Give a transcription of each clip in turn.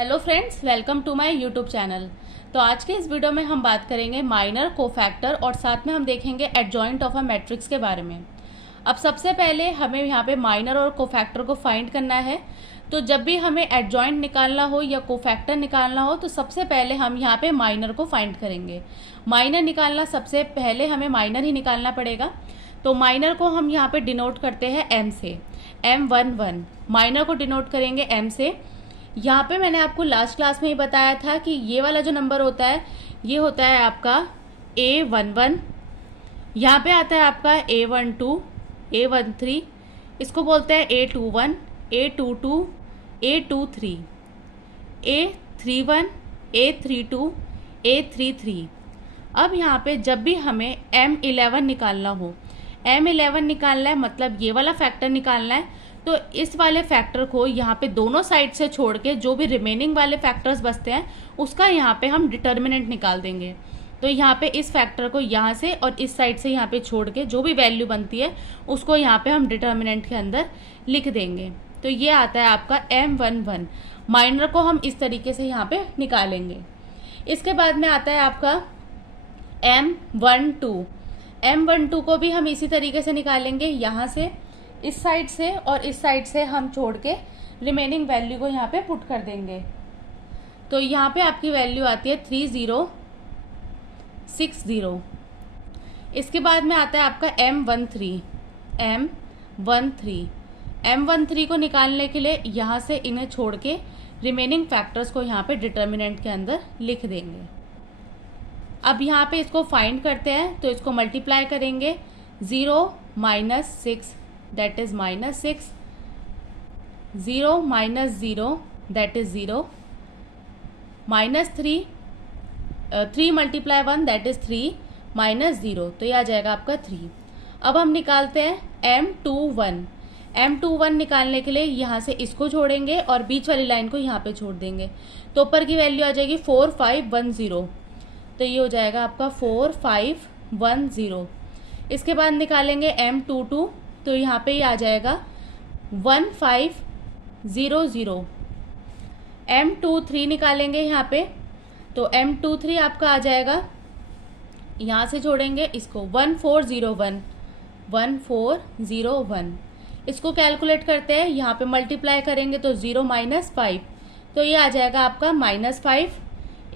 Hello friends, welcome to my YouTube channel. तो आज के इस वीडियो में हम बात करेंगे माइनर, कोफैक्टर और साथ में हम देखेंगे एडजॉइंट ऑफ अ मैट्रिक्स के बारे में। अब सबसे पहले हमें यहाँ पे माइनर और कोफैक्टर को फाइंड करना है। तो जब भी हमें एडजॉइंट निकालना हो या कोफैक्टर निकालना हो तो सबसे पहले हम यहाँ पे माइनर को फाइंड करेंगे। माइनर निकालना सबसे पहले हमें माइनर ही निकालना पड़ेगा। तो माइनर को हम यहाँ पे डिनोट करते हैं m से, m11। माइनर को डिनोट करेंगे m से। यहाँ पे मैंने आपको लास्ट क्लास में ही बताया था कि ये वाला जो नंबर होता है ये होता है आपका A11। यहाँ पे आता है आपका A12, A13, इसको बोलते हैं A21, A22, A23, A31, A32, A33। अब यहाँ पे जब भी हमें M11 निकालना हो, M11 निकालना है मतलब ये वाला फैक्टर निकालना है, तो इस वाले फैक्टर को यहाँ पे दोनों साइड से छोड़ के जो भी रिमेनिंग वाले फैक्टर्स बचते हैं उसका यहाँ पे हम डिटर्मिनेंट निकाल देंगे। तो यहाँ पे इस फैक्टर को यहाँ से और इस साइड से यहाँ पे छोड़ के जो भी वैल्यू बनती है उसको यहाँ पे हम डिटर्मिनेंट के अंदर लिख देंगे। तो ये आता है आपका M11। माइनर को हम इस तरीके से यहाँ पे निकालेंगे। इसके बाद में आता है आपका M12। M12 को भी हम इसी तरीके से निकालेंगे, यहाँ से इस साइड से और इस साइड से हम छोड़ के रिमेनिंग वैल्यू को यहाँ पे पुट कर देंगे। तो यहाँ पे आपकी वैल्यू आती है 3060। इसके बाद में आता है आपका M13। M13 को निकालने के लिए यहाँ से इन्हें छोड़ के रिमेनिंग फैक्टर्स को यहाँ पे डिटर्मिनेंट के अंदर लिख देंगे। अब यहाँ पे इसको फाइंड करते हैं तो इसको मल्टीप्लाई करेंगे। 0 - 6 that is -6, 0 - 0 that is 0, -3, 3 × 1 that is 3, -0 तो ये आ जाएगा आपका 3। अब हम निकालते हैं M21। M21 निकालने के लिए यहाँ से इसको छोड़ेंगे और बीच वाली लाइन को यहाँ पे छोड़ देंगे। तो ऊपर की वैल्यू आ जाएगी 4510। तो ये हो जाएगा आपका 4510। इसके बाद निकालेंगे M22। तो यहाँ पे ये आ जाएगा 1500। M23 निकालेंगे यहाँ पे। तो M23 आपका आ जाएगा, यहाँ से जोड़ेंगे इसको 1401। इसको कैलकुलेट करते हैं, यहाँ पे मल्टीप्लाई करेंगे तो 0 - 5 तो ये आ जाएगा आपका -5।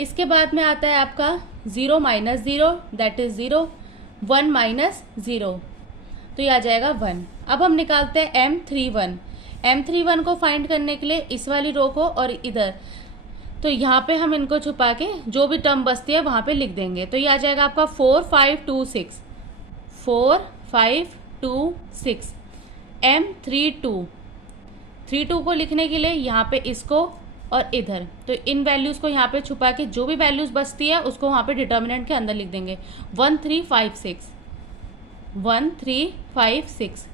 इसके बाद में आता है आपका 0 - 0 दैट इज 0, 1 - 0 तो ये आ जाएगा 1। अब हम निकालते हैं M31। M31 को फाइंड करने के लिए इस वाली रो को और इधर, तो यहाँ पे हम इनको छुपा के जो भी टर्म बचती है वहाँ पे लिख देंगे। तो ये आ जाएगा आपका 4526। M32 को लिखने के लिए यहाँ पे इसको और इधर, तो इन वैल्यूज़ को यहाँ पे छुपा के जो भी वैल्यूज़ बचती है उसको वहाँ पे डिटर्मिनेंट के अंदर लिख देंगे। 1356।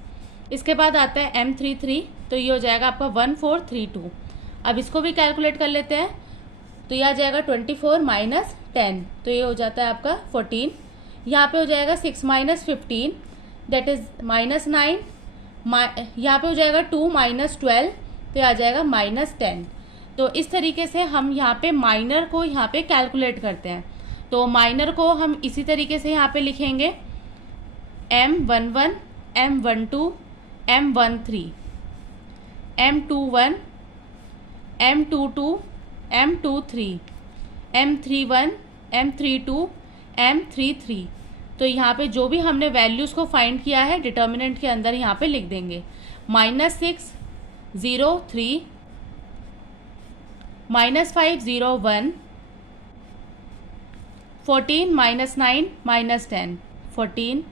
इसके बाद आता है M33। तो ये हो जाएगा आपका 1432। अब इसको भी कैलकुलेट कर लेते हैं। तो ये आ जाएगा 24 - 10 तो ये हो जाता है आपका 14। यहाँ पे हो जाएगा 6 - 15 दैट इज -9। यहाँ पे हो जाएगा 2 - 12 तो ये आ जाएगा -10। तो इस तरीके से हम यहाँ पे माइनर को यहाँ पे कैलकुलेट करते हैं। तो माइनर को हम इसी तरीके से यहाँ पे लिखेंगे M11, M12, M13, M21, M22, M23, M31, M32, M33। तो यहाँ पे जो भी हमने वैल्यूज़ को फाइंड किया है डिटर्मिनेंट के अंदर यहाँ पे लिख देंगे। -6 0 3, -5 0 1, 14 - 9 -10, 14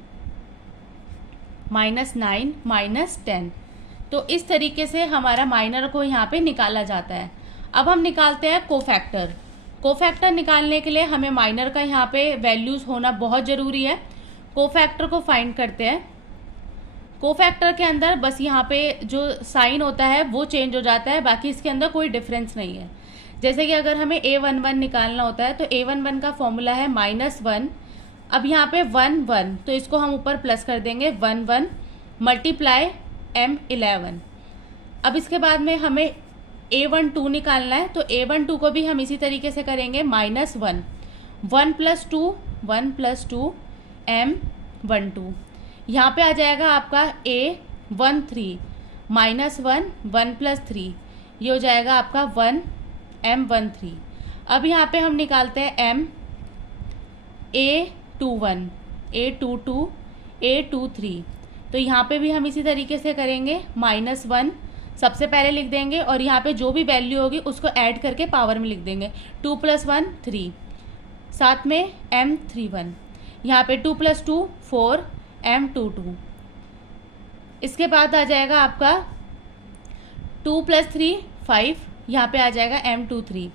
-9 -10। तो इस तरीके से हमारा माइनर को यहाँ पे निकाला जाता है। अब हम निकालते हैं कोफैक्टर। कोफैक्टर निकालने के लिए हमें माइनर का यहाँ पे वैल्यूज़ होना बहुत ज़रूरी है। कोफैक्टर को फाइंड करते हैं। कोफैक्टर के अंदर बस यहाँ पे जो साइन होता है वो चेंज हो जाता है, बाकी इसके अंदर कोई डिफरेंस नहीं है। जैसे कि अगर हमें A11 निकालना होता है तो A11 का फॉर्मूला है -1। अब यहाँ पे 1 1 तो इसको हम ऊपर प्लस कर देंगे 1 1 मल्टीप्लाई M11। अब इसके बाद में हमें A12 निकालना है, तो A12 को भी हम इसी तरीके से करेंगे, -1, 1 + 2, 1 + 2 M12। यहाँ पे आ जाएगा आपका A13, -1, 1 + 3, ये हो जाएगा आपका 1 M13। अब यहाँ पे हम निकालते हैं M, A21, A22, A23। तो यहाँ पे भी हम इसी तरीके से करेंगे, -1 सबसे पहले लिख देंगे और यहाँ पे जो भी वैल्यू होगी उसको ऐड करके पावर में लिख देंगे, 2 + 1 3, साथ में M31, यहाँ पे 2 + 2 4 M22। इसके बाद आ जाएगा आपका 2 + 3 5, यहाँ पे आ जाएगा M23।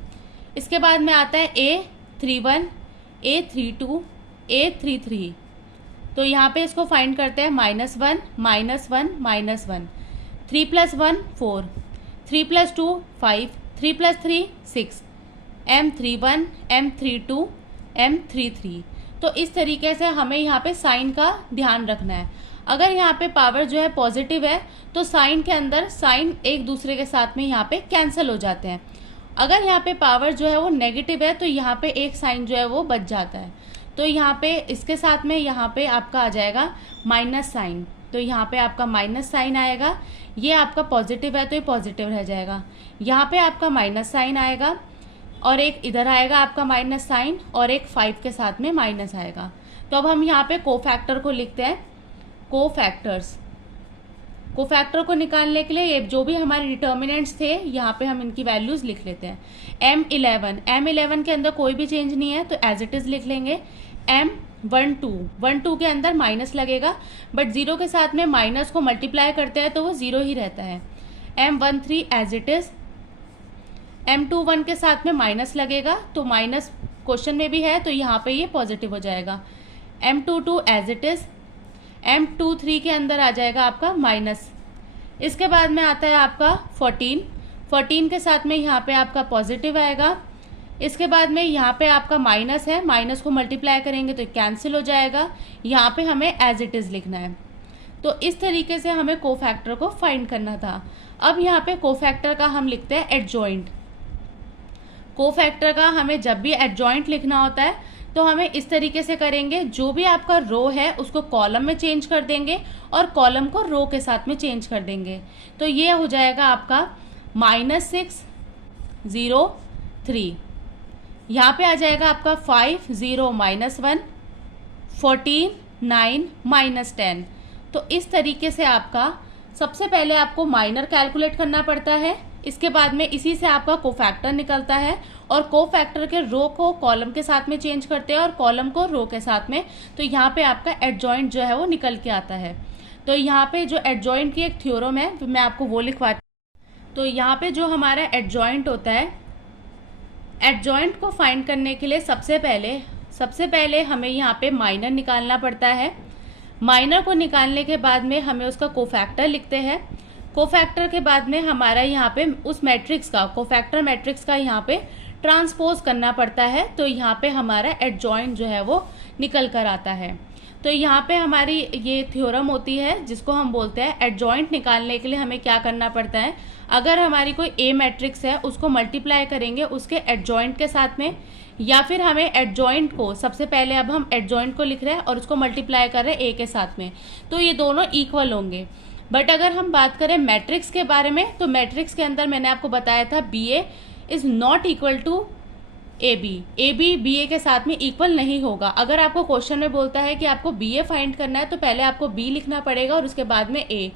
इसके बाद में आता है A31, A32, A33। तो यहाँ पे इसको फाइंड करते हैं, -1 -1 -1, 3 + 1 4, 3 + 2 5, 3 + 3 6, M31, M32, M33। तो इस तरीके से हमें यहाँ पे साइन का ध्यान रखना है। अगर यहाँ पे पावर जो है पॉजिटिव है तो साइन के अंदर साइन एक दूसरे के साथ में यहाँ पे कैंसिल हो जाते हैं। अगर यहाँ पे पावर जो है वो नेगेटिव है तो यहाँ पे एक साइन जो है वो बच जाता है। तो यहाँ पे इसके साथ में यहाँ पे आपका आ जाएगा माइनस साइन, तो यहाँ पे आपका माइनस साइन आएगा। ये आपका पॉजिटिव है तो ये पॉजिटिव रह जाएगा। यहाँ पे आपका माइनस साइन आएगा और एक इधर आएगा आपका माइनस साइन और एक 5 के साथ में माइनस आएगा। तो अब हम यहाँ पे कोफैक्टर को लिखते हैं, कोफैक्टर्स। कोफैक्टर को निकालने के लिए ये जो भी हमारे डिटर्मिनेंट्स थे यहाँ पे हम इनकी वैल्यूज लिख लेते हैं। M11 के अंदर कोई भी चेंज नहीं है तो एज इट इज लिख लेंगे। M12 के अंदर माइनस लगेगा बट 0 के साथ में माइनस को मल्टीप्लाई करते हैं तो वो 0 ही रहता है। M13 as it is. M21 के साथ में माइनस लगेगा तो माइनस क्वेश्चन में भी है तो यहाँ पे ये पॉजिटिव हो जाएगा। M22 as it is. M23 के अंदर आ जाएगा आपका माइनस। इसके बाद में आता है आपका 14 के साथ में यहाँ पे आपका पॉजिटिव आएगा। इसके बाद में यहाँ पे आपका माइनस है, माइनस को मल्टीप्लाई करेंगे तो कैंसिल हो जाएगा। यहाँ पे हमें एज इट इज लिखना है। तो इस तरीके से हमें कोफैक्टर को फाइंड करना था। अब यहाँ पे कोफैक्टर का हम लिखते हैं एडजॉइंट। कोफैक्टर का हमें जब भी एडजॉइंट लिखना होता है तो हमें इस तरीके से करेंगे, जो भी आपका रो है उसको कॉलम में चेंज कर देंगे और कॉलम को रो के साथ में चेंज कर देंगे। तो ये हो जाएगा आपका -6 0 3, यहाँ पे आ जाएगा आपका 5 0 -1 14 9 -10। तो इस तरीके से आपका सबसे पहले आपको माइनर कैलकुलेट करना पड़ता है, इसके बाद में इसी से आपका कोफैक्टर निकलता है और कोफैक्टर के रो को कॉलम के साथ में चेंज करते हैं और कॉलम को रो के साथ में। तो यहाँ पे आपका एडजॉइंट जो है वो निकल के आता है। तो यहाँ पे जो एडजॉइंट की एक थ्योरम है मैं आपको वो लिखवाती हूँ। तो यहाँ पे जो हमारा एडजॉइंट होता है, एडजॉइंट को फाइंड करने के लिए सबसे पहले हमें यहाँ पे माइनर निकालना पड़ता है। माइनर को निकालने के बाद में हमें उसका कोफैक्टर लिखते हैं। कोफैक्टर के बाद में हमारा यहाँ पे उस मैट्रिक्स का, कोफैक्टर मैट्रिक्स का यहाँ पे ट्रांसपोज करना पड़ता है। तो यहाँ पे हमारा एडजॉइंट जो है वो निकल कर आता है। तो यहाँ पे हमारी ये थ्योरम होती है जिसको हम बोलते हैं एडजॉइंट। निकालने के लिए हमें क्या करना पड़ता है, अगर हमारी कोई ए मैट्रिक्स है उसको मल्टीप्लाई करेंगे उसके एडजॉइंट के साथ में, या फिर हमें एडजॉइंट को सबसे पहले, अब हम एडजॉइंट को लिख रहे हैं और उसको मल्टीप्लाई कर रहे हैं ए के साथ में, तो ये दोनों इक्वल होंगे। बट अगर हम बात करें मैट्रिक्स के बारे में तो मैट्रिक्स के अंदर मैंने आपको बताया था BA is not equal to AB। BA के साथ में इक्वल नहीं होगा। अगर आपको क्वेश्चन में बोलता है कि आपको BA फाइंड करना है तो पहले आपको B लिखना पड़ेगा और उसके बाद में A।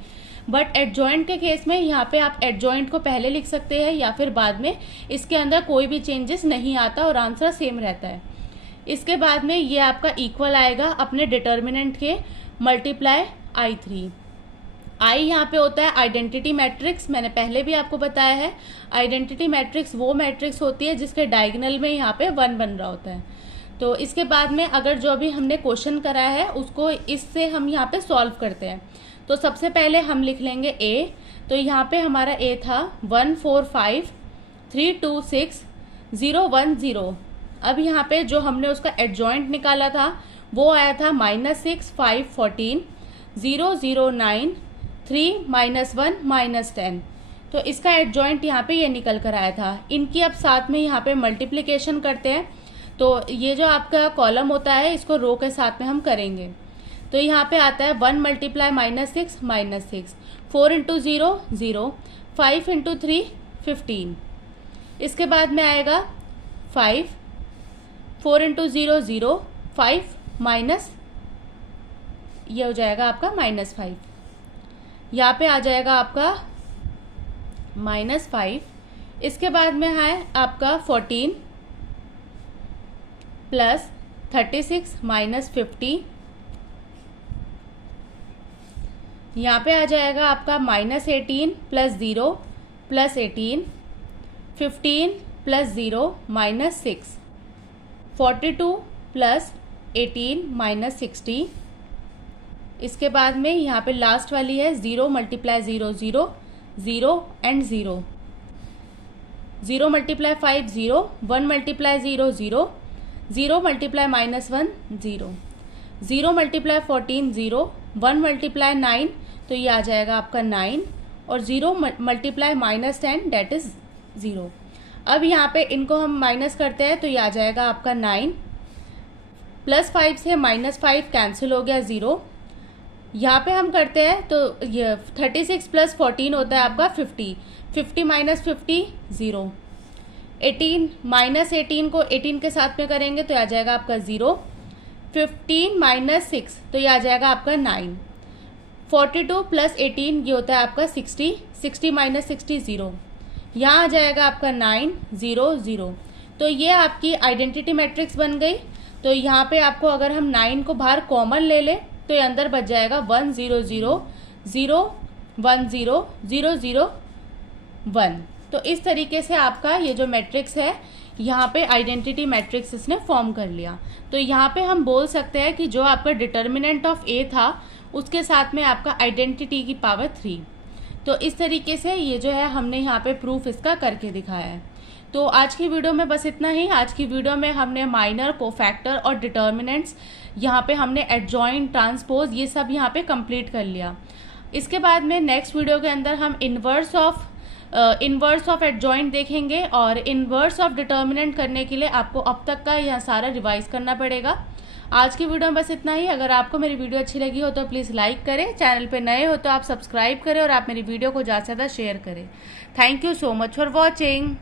बट एडजॉइंट के केस में यहाँ पे आप एडजॉइंट को पहले लिख सकते हैं या फिर बाद में, इसके अंदर कोई भी चेंजेस नहीं आता और आंसर सेम रहता है। इसके बाद में ये आपका इक्वल आएगा अपने डिटर्मिनेंट के मल्टीप्लाई I3। आई यहाँ पे होता है आइडेंटिटी मैट्रिक्स, मैंने पहले भी आपको बताया है। आइडेंटिटी मैट्रिक्स वो मैट्रिक्स होती है जिसके डायगोनल में यहाँ पे 1 बन रहा होता है। तो इसके बाद में अगर जो भी हमने क्वेश्चन करा है उसको इससे हम यहाँ पे सॉल्व करते हैं। तो सबसे पहले हम लिख लेंगे A। तो यहाँ पे हमारा A था 1 4 5 3 2 6 0 1 0। अब यहाँ पे जो हमने उसका एडजॉइंट निकाला था वो आया था -6 5 14 0 0 9 3 -1 -10। तो इसका एडजॉइंट यहाँ पे ये निकल कर आया था। इनकी अब साथ में यहाँ पे मल्टीप्लिकेशन करते हैं, तो ये जो आपका कॉलम होता है इसको रो के साथ में हम करेंगे। तो यहाँ पे आता है 1 मल्टीप्लाई -6 -6, 4 इंटू 0 0, 5 इंटू 3 15। इसके बाद में आएगा 5, 4 इंटू 0 0, 5 माइनस, ये हो जाएगा आपका -5। यहाँ पे आ जाएगा आपका -5। इसके बाद में है आपका 14 प्लस 36 माइनस 50। यहाँ पे आ जाएगा आपका -18 प्लस 0 प्लस 18, 15 प्लस 0 -6, 42 प्लस 18 -60। इसके बाद में यहाँ पे लास्ट वाली है 0 multiply 0 0, 0 and 0, 0 multiply 5 0, 1 multiply 0 0, 0 multiply -1 0, 0 multiply 14 0, 1 multiply 9, तो ये आ जाएगा आपका 9, और 0 मल्टीप्लाई -10 डेट इज 0। अब यहाँ पे इनको हम माइनस करते हैं, तो ये आ जाएगा आपका 9, +5 से -5 कैंसिल हो गया 0। यहाँ पे हम करते हैं तो ये 36 प्लस 14 होता है आपका 50, 50 माइनस 50 0, 18 -18 को 18 के साथ में करेंगे तो आ जाएगा आपका 0, 15 माइनस 6 तो ये आ जाएगा आपका 9, 42 प्लस 18 ये होता है आपका 60, 60 माइनस 60 0, यहाँ आ जाएगा आपका 9 0 0। तो ये आपकी आइडेंटिटी मैट्रिक्स बन गई। तो यहाँ पे आपको अगर हम 9 को बाहर कॉमन ले लें तो ये अंदर बच जाएगा 1 0 0 0 1 0 0 0 1। तो इस तरीके से आपका ये जो मैट्रिक्स है यहाँ पे आइडेंटिटी मैट्रिक्स इसने फॉर्म कर लिया। तो यहाँ पे हम बोल सकते हैं कि जो आपका डिटर्मिनेंट ऑफ ए था उसके साथ में आपका आइडेंटिटी की पावर 3। तो इस तरीके से ये जो है हमने यहाँ पे प्रूफ इसका करके दिखाया है। तो आज की वीडियो में बस इतना ही। आज की वीडियो में हमने माइनर, कोफैक्टर और डिटर्मिनेंट्स, यहाँ पे हमने एडजॉइंट, ट्रांसपोज, ये सब यहाँ पे कंप्लीट कर लिया। इसके बाद में नेक्स्ट वीडियो के अंदर हम इन्वर्स ऑफ एडजॉइंट देखेंगे, और इन्वर्स ऑफ डिटर्मिनेंट करने के लिए आपको अब तक का यह सारा रिवाइज करना पड़ेगा। आज की वीडियो में बस इतना ही। अगर आपको मेरी वीडियो अच्छी लगी हो तो प्लीज़ लाइक करें, चैनल पे नए हो तो आप सब्सक्राइब करें और आप मेरी वीडियो को ज़्यादा से ज़्यादा शेयर करें। Thank you so much for watching.